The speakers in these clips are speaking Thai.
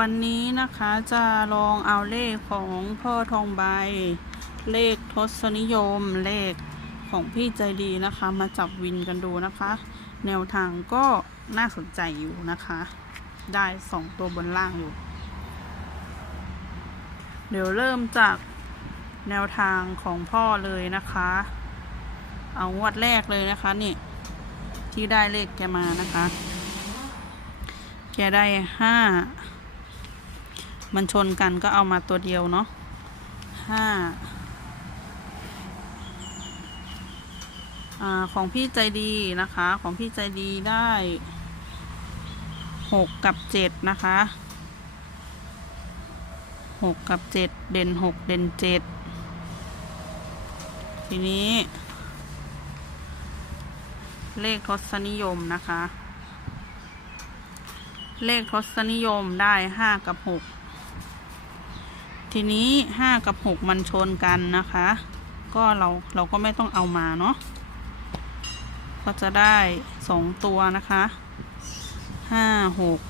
วันนี้นะคะจะลองเอาเลขของพ่อทองใบ เลขทศนิยมเลขของพี่ใจดีนะคะ มาจับวินกันดูนะคะ แนวทางก็น่าสนใจอยู่นะคะ ได้สองตัวบนล่างอยู่ เดี๋ยวเริ่มจากแนวทางของพ่อเลยนะคะ เอางวดแรกเลยนะคะนี่ ที่ได้เลขแกมานะคะ แกได้ห้า มันชนกันก็เอามาตัวเดียวเนาะห้าของพี่ใจดีนะคะ ของพี่ใจดีได้หกกับเจ็ดนะคะหกกับเจ็ดเด่นหกเด่นเจ็ดทีนี้ เลขทศนิยมนะคะ เลขทศนิยมได้ห้ากับหก ทีนี้ห้ากับหกมันชนกันนะคะ ก็เราเราก็ไม่ต้องเอามาเนาะก็จะได้สองตัวนะคะห้าหก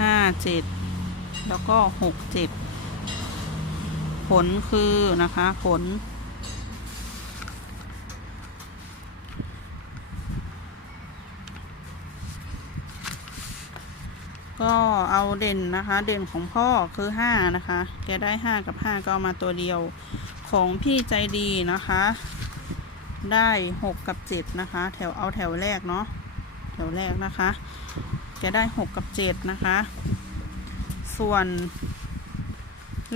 ห้าเจ็ดแล้วก็หกเจ็ดผลคือนะคะผล ก็เอาเด่นนะคะ เด่นของพ่อคือห้านะคะ แกได้ห้ากับห้าก็เอามาตัวเดียวของพี่ใจดีนะคะ ได้หกกับเจ็ดนะคะ แถวเอาแถวแรกเนาะแถวแรกนะคะ แกได้หกกับเจ็ดนะคะ ส่วน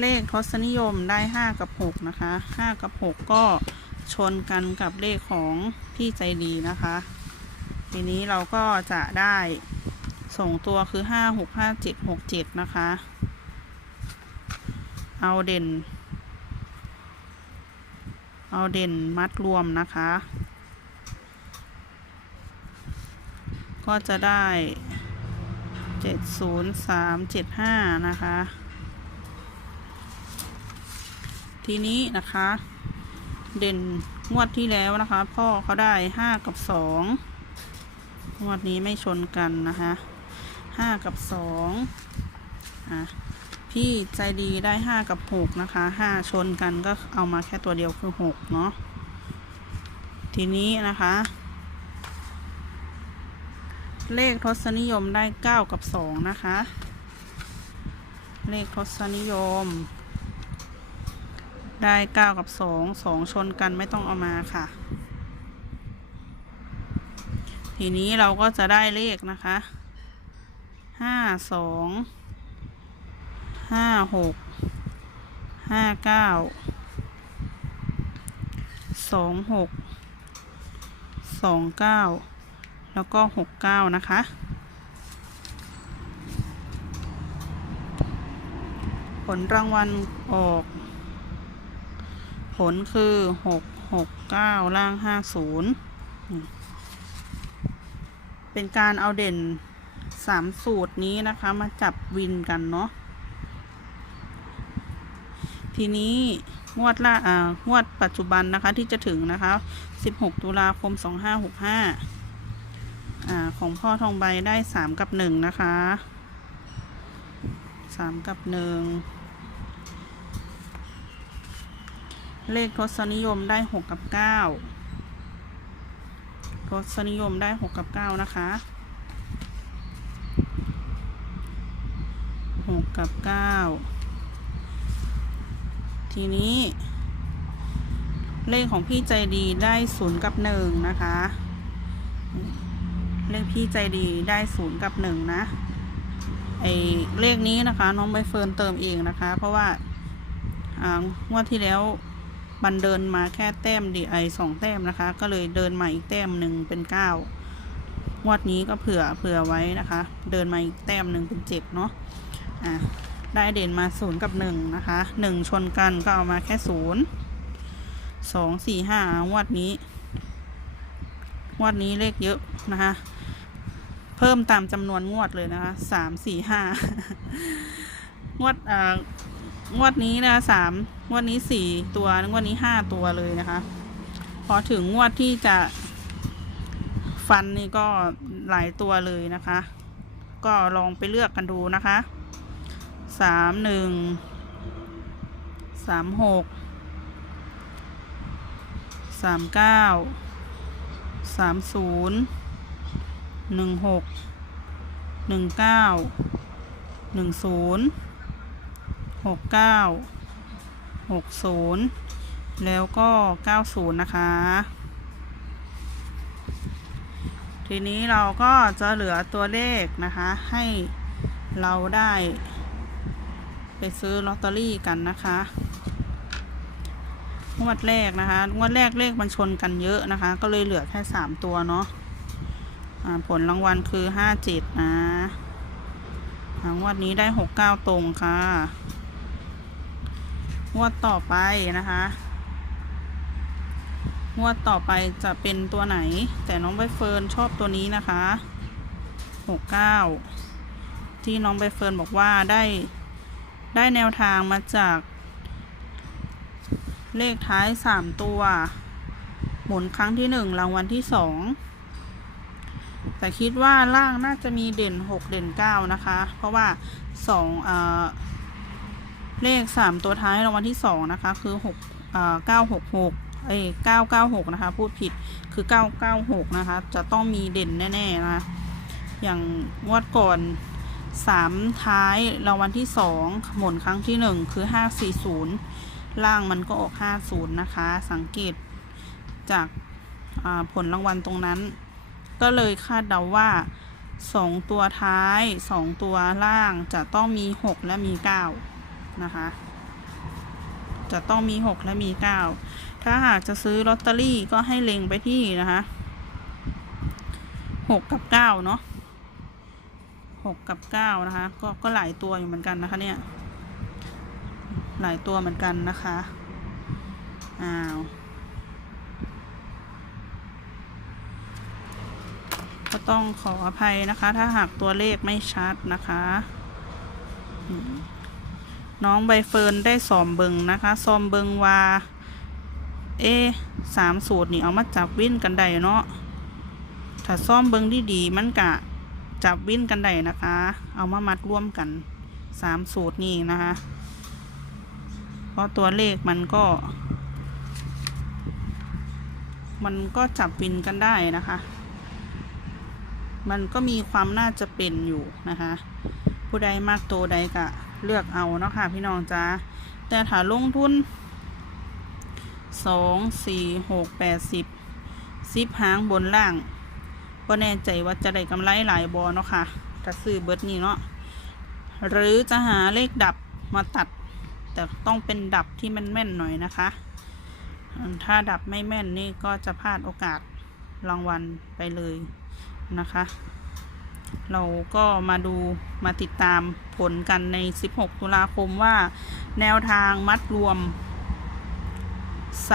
เลขทศนิยมได้ห้ากับหกนะคะห้ากับหกก็ชนกันกับเลขของพี่ใจดีนะคะ ทีนี้เราก็จะได้ ส่งตัวคือห้าหกห้าเจ็ดหกเจ็ดนะคะ เอาเด่น เอาเด่นมัดรวมนะคะ ก็จะได้เจ็ดศูนย์สามเจ็ดห้านะคะ ทีนี้นะคะ เด่นงวดที่แล้วนะคะ พ่อเขาได้ห้ากับสองงวดนี้ไม่ชนกันนะคะ ห้ากับสองอะพี่ใจดีได้ห้ากับหกนะคะห้าชนกันก็เอามาแค่ตัวเดียวคือหกเนาะทีนี้นะคะ เลขทศนิยมได้เก้ากับสองนะคะ เลขทศนิยม ได้เก้ากับสองสองชนกันไม่ต้องเอามาค่ะ ทีนี้เราก็จะได้เลขนะคะ ห้าสองห้าหกห้าเก้าสองหกสองเก้าแล้วก็หกเก้านะคะ ผลรางวัลออก ผลคือหกหกเก้าล่างห้าศูนย์เป็นการเอาเด่น สามสูตรนี้นะคะ มาจับวินกันเนาะทีนี้งวดละอ่างวดปัจจุบันนะคะที่จะถึงนะคะสิบหกตุลาคมสองห้าหกห้าอ่าของพ่อทองใบได้สามกับหนึ่งนะคะสามกับหนึ่งเลขทศนิยมได้หกกับเก้าทศนิยมได้หกกับเก้านะคะห กับเก้าทีนี้ เลขของพี่ใจดีได้ศูนย์กับหนึ่งนะคะ เลขพี่ใจดีได้ศูนย์กับหนึ่งนะ ไอเลขนี้นะคะ น้องใบเฟิร์นเติมเองนะคะ เพราะว่าอ่างวดที่แล้วมันเดินมาแค่แต้มดีไอสองแต้มนะคะ ก็เลยเดินมาอีกแต้มหนึ่งเป็นเก้างวดนี้ก็เผื่อเผื่อไว้นะคะ เดินมาอีกแต้มหนึ่งเป็นเจ็ดเนาะ อะได้เด่นมาศูนย์กับหนึ่งนะคะหนึ่งชนกันก็เอามาแค่ศูนย์สองสี่ห้างวดนี้ งวดนี้เลขเยอะนะคะ เพิ่มตามจำนวนงวดเลยนะคะสามสี่ห้างวดอ่างวดนี้นะสามงวดนี้สี่ตัว งวดนี้ห้าตัวเลยนะคะ พอถึงงวดที่จะฟันนี่ก็หลายตัวเลยนะคะ ก็ลองไปเลือกกันดูนะคะ สามหนึ่งสามหกสามเก้าสามศูนย์หนึ่งหกหนึ่งเก้าหนึ่งศูนย์หกเก้าหกศูนย์แล้วก็เก้าศูนย์นะคะ ทีนี้เราก็จะเหลือตัวเลขนะคะให้เราได้ ไปซื้อลอตเตอรี่กันนะคะงวดแรกนะคะงวดแรกเลขมันชนกันเยอะนะคะ ก็เลยเหลือแค่สามตัวเนาะอ่าผลรางวัลคือห้าเจ็ดนะงวดนี้ได้หกเก้าตรงค่ะงวดต่อไปนะคะงวดต่อไปจะเป็นตัวไหน แต่น้องใบเฟิร์นชอบตัวนี้นะคะหกเก้าที่น้องใบเฟิร์นบอกว่าได้ ได้แนวทางมาจาก เลขท้ายสามตัว หมุนครั้งที่หนึ่งรางวัลที่สองแต่คิดว่าล่างน่าจะมีเด่นหกเด่นเก้านะคะ เพราะว่าสองเอ่อเลขสามตัวท้ายรางวัลที่สองนะคะ คือหกเอ่อก้าหกหกเอ้เก้าเก้าหกนะคะ พูดผิดคือเก้าเก้าหกนะคะ จะต้องมีเด่นแน่ ๆ นะคะอย่างงวดก่อน สามท้ายรางวัลที่สองหมุนครั้งที่หนึ่งคือห้าสี่ศูนย์ล่างมันก็ออกห้าศูนย์นะคะ สังเกตจากาผลรางวัลตรงนั้น ก็เลยคาดเดาว่าสองตัวท้ายสองตัวล่างจะต้องมีหกและมีเก้านะคะ จะต้องมีหกและมีเก้าถ้าหากจะซื้อลอตเตอรี่ก็ให้เล็งไปที่นะคะหกกับเก้าเนาะ หกกับเก้านะคะ ก็ก็หลายตัวอยู่เหมือนกันนะคะเนี่ย หลายตัวเหมือนกันนะคะ อ้าวก็ต้องขออภัยนะคะ ถ้าหากตัวเลขไม่ชัดนะคะ น้องใบเฟิร์นได้สอมเบิงนะคะซอมเบิงว่าเอสามสูตรนี่เอามาจับวิ่นกันได้เนาะถ้าซ่อมเบิงดีๆมันกะ จับวิ่นกันได้นะคะ เอามามัดร่วมกันสามสูตรนี่นะคะ เพราะตัวเลขมันก็ มันก็จับวินกันได้นะคะ มันก็มีความน่าจะเป็นอยู่นะคะ ผู้ใดมากตัวใดก็เลือกเอาเนาะค่ะพี่น้องจ้าแต่ถ้าลงทุนสองสี่หกแปดสิบสิบหางบนล่าง ก็แน่ใจว่าจะได้กำไรหลายบอเนาะค่ะถ้าซื้อเบิร์ดนี้เนาะหรือจะหาเลขดับมาตัด แต่ต้องเป็นดับที่แม่นๆหน่อยนะคะ ถ้าดับไม่แม่นนี่ก็จะพลาดโอกาสรางวัลไปเลยนะคะ เราก็มาดูมาติดตามผลกันใน 16 ตุลาคมว่า แนวทางมัดรวม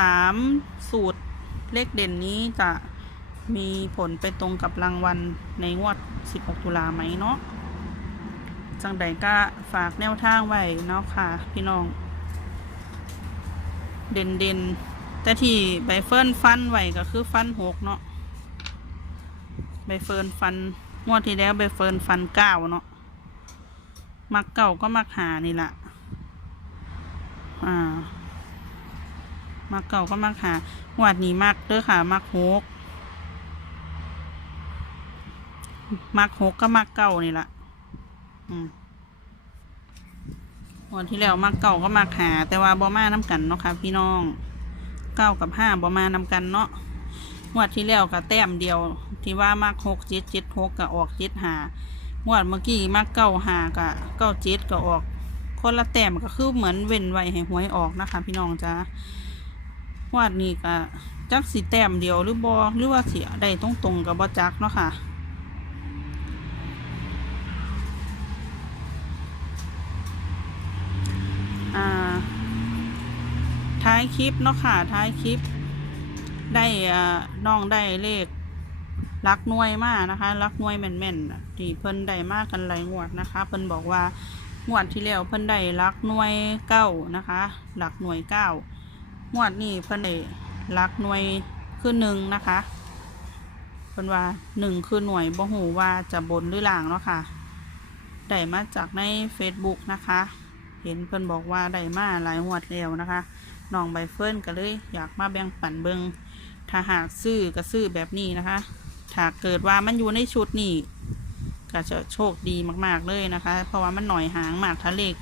3 สูตรเลขเด่นนี้จะ มีผลไปตรงกับรางวัลในงวด 16 ตุลาไหมเนาะ จังใดก็ฝากแนวทางไว้เนาะค่ะ พี่น้อง เด่นเด่นแต่ที่ใบเฟิร์นฟันไว้ก็คือฟันหกเนาะ ใบเฟิร์นฟันงวดที่แล้วใบเฟิร์นฟันเก้าเนาะ มักเก่าก็มักหานี่แหละอ่ามักเก่าก็มักหางวดนี้มักเด้อค่ะ มักหก มักหกก็มักเก่านี่แหละอืมวันที่แล้วมักเก่าก็มักหา แต่ว่าบ่มาน้ำกันเนาะค่ะพี่น้องเก้ากับห้าบ่มานำกันเนาะงวดที่แล้วก็แต้มเดียว ที่ว่ามักหกเจ็ดเจ็ดหกก็ออกเจ็ดหางวดเมื่อกี้มักเก้าหาก็เก้าเจ็ดก็ออก คนละแต้มก็คือเหมือนเว้นไว้ให้หวยออกนะคะ พี่น้องจ้างวดนี้ก็จักสีแต้มเดียวหรือบอหรือว่าเสียได้ตรงตรงๆกับบอจักเนาะค่ะ อ่า ท้าย คลิปเนาะค่ะท้ายคลิป ได้น้องได้เลขรักหน่วยมากนะคะรักหน่วยแม่นๆน่ะที่เพิ่นได้มากกันหลายงวดนะคะ เพิ่นบอกว่างวดที่แล้วเพิ่นได้รักหน่วยเก้านะคะ หลักหน่วยเก้างวดนี้เพิ่นได้รักหน่วยคือหนึ่งนะคะเพิ่นว่าหนึ่งคือหน่วยบ่หูว่าจะบนหรือล่างเนาะค่ะได้มาจากใน Facebook นะคะ เห็นเพิ่นบอกว่าได้มาหลายงวดแล้วนะคะ น้องใบเฟิร์นก็เลยอยากมาแบ่งปันเบิงถ้าหากซื้อก็ซื้อแบบนี้นะคะ ถ้าเกิดว่ามันอยู่ในชุดนี้ก็จะโชคดีมากๆเลยนะคะ เพราะว่ามันหน่อยหางมากถ้าเลข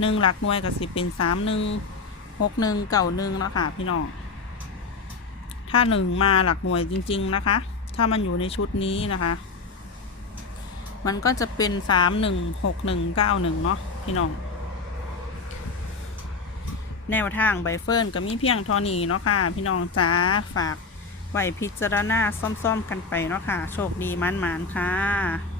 หนึ่งหลักหน่วยก็สิเป็นสามหนึ่งหกหนึ่งเก่าหนึ่งแล้วค่ะพี่น้องถ้าหนึ่งมาหลักหน่วยจริง ๆนะคะ ถ้ามันอยู่ในชุดนี้นะคะ มันก็จะเป็นสามหนึ่งหกหนึ่งเก้าหนึ่งเนาะพี่น้อง แนวทางใบเฟิร์นก็มีเพียงเทอนี้เนาะค่ะ พี่น้องจ้าฝากไว้พิจารณาซ่อมๆกันไปเนาะค่ะ โชคดีมันๆค่ะ